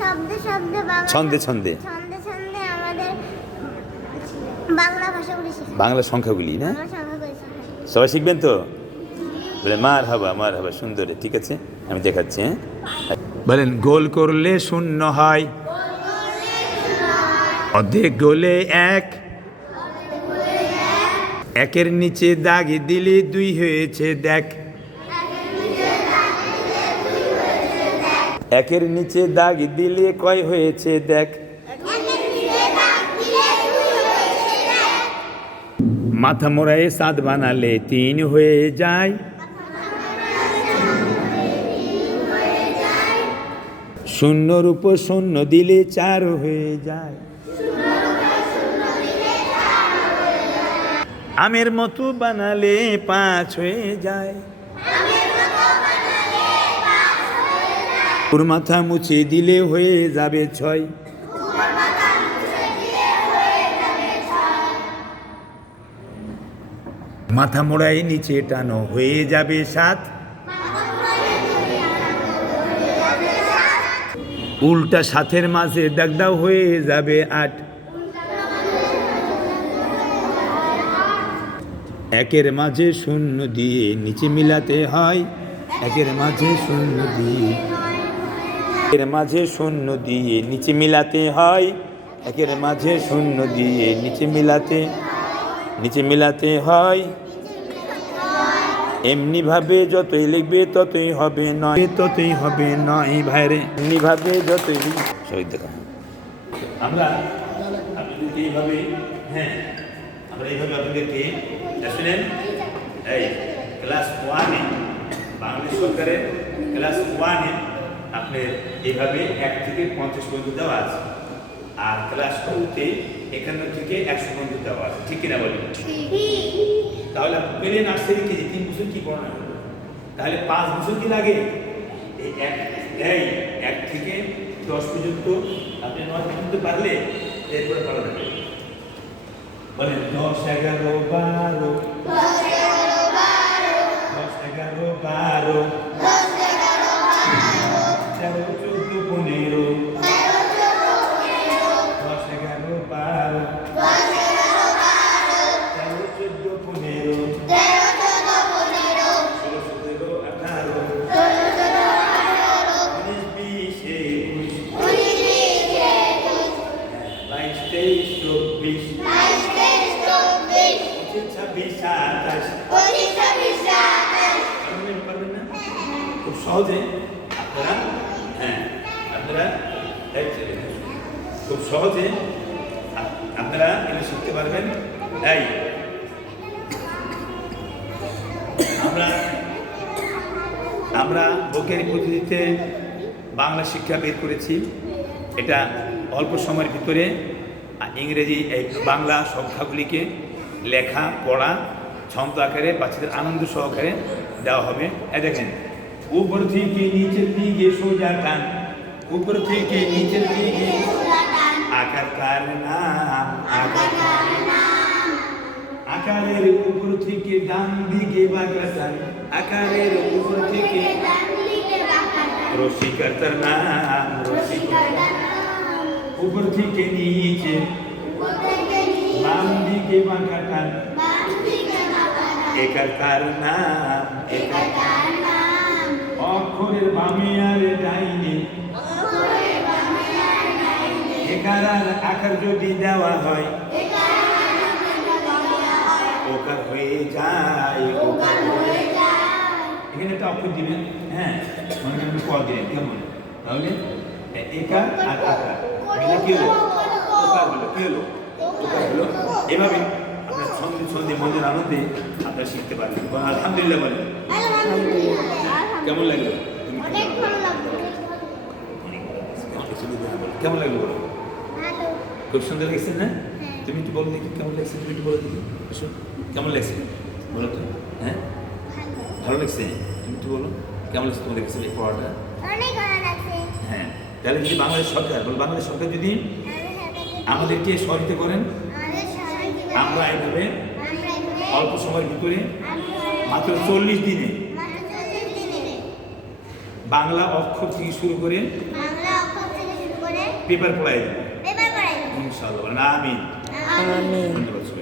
শব্দে শব্দে বাংলা ছন্দে ছন্দে। ছন্দে ছন্দে আমাদের বাংলা ভাষাগুলি বাংলা সংখ্যাগুলি না? সবাই শিখবেন তো? বলে মার হাবা মার হাবা সুন্দরে ঠিক আছে? আমি দেখাচ্ছি হ্যাঁ? বলেন গোল করলে শূন্য হয়। অর্ধেক গোলে এক। একের নিচে দাগ দিলে দুই হয়েছে দেখ। একের নিচে দাগ দিলে কয় হয়েছে দেখ? মাথা মোড়ায় সাত বানালে তিন হয়ে যায়। শূন্যর উপর শূন্য দিলে চার হয়ে যায়। আমের মতো বানালে পাঁচ হয়ে যায়। ওর মাথা মুছে দিলে হয়ে যাবে ছয়। মাথা মোড়াই নিচে টানো, হয়ে যাবে সাত। উল্টা সাথের মাঝে দাগদাও হয়ে যাবে আট। একের মাঝে শূন্য দিয়ে নিচে মিলাতে হয়। একের মাঝে শূন্য দিয়ে একের মাঝে শূন্য দিয়ে নিচে মিলাতে হয়। একের মাঝে শূন্য দিয়ে নিচে মিলাতে নিচে মিলাতে হয়। এমনি ভাবে যতই লিখবে ততই হবে নয়। ততই হবে নয় ভাইরে এমনি ভাবে যতই দেখা। আমরা আপনাদেরকে এইভাবে হ্যাঁ আমরা এইভাবে আপনাদেরকে শুনেন এই ক্লাস ওয়ানে বাংলাদেশ সরকারের ক্লাস ওয়ানে আপনার এইভাবে এক থেকে পঞ্চাশ পর্যন্ত দেওয়া আছে। আর ক্লাস টুতে একান্ন থেকে একশো পর্যন্ত দেওয়া আছে। ঠিক কিনা বলি তাহলে পেলে নার্সারি কেজি তিন বছর কি পড়ানো হলো তাহলে পাঁচ বছর কি লাগে? এই এক এই এক থেকে দশ পর্যন্ত আপনি নয় পর্যন্ত পারলে এরপরে পড়া যাবে। বলেন, দশ, এগারো, বারো খুব সহজে আপনারা হ্যাঁ আপনারা খুব সহজে আপনারা এগুলো শিখতে পারবেন তাই আমরা আমরা বৈজ্ঞানিক পদ্ধতিতে বাংলা শিক্ষা বের করেছি। এটা অল্প সময়ের ভিতরে ইংরেজি এই বাংলা সংখ্যাগুলিকে লেখা, পড়া ছন্দ আকারে বাচ্চাদের আনন্দ সহকারে দেওয়া হবে। এ দেখেন, উপর থেকে নিচের দিকে সোজা টান। উপর থেকে নিচের দিকে আকার কার নাম, আকার কার আকারের উপর থেকে ডান দিকে বাঁকা টান। আকারের উপর থেকে রসিকতার নাম রসিকতা উপর থেকে নিচে বাম দিকে বাঁকা টান একার কার নাম একার অক্ষরের বামে আর ডাইনে একার আর আকার যদি দেওয়া হয় ওকার হয়ে যায় ওকার হয়ে এখানে একটা অক্ষর দিবেন হ্যাঁ? মনে করেন পর দিলেন কেমন? তাহলে এ- একার আর আকার কি হলো? ওকার হলো কি হলো? ওকার হলো এভাবে আপনার ছন্দে ছন্দে মনের আনন্দে আপনারা শিখতে বলেন আলহামদুলিল্লাহ বলেন। কেমন লাগল? কেমন লাগল বলো? খুব সুন্দর লাগছে না? হ্যাঁ। তুমি একটু বলো দেখি কেমন লাগছে তুমি একটু বলো দেখি। আসো। কেমন লাগছে? বলো তো। হ্যাঁ? ভালো। লাগছে? তুমি একটু বলো। কেমন লাগছে তোমাদের কাছে এই পড়াটা? হ্যাঁ। তাহলে যদি বাংলাদেশ সরকার বল বাংলাদেশ সরকার যদি আমাদেরকে সহযোগিতা করেন আমরা এভাবে অল্প সময়ের ভিতরে মাত্র চল্লিশ দিনে বাংলা অক্ষর থেকে শুরু করে পেপার পড়াই দেবো। ইনশাল্লাহ আমিন। ধন্যবাদ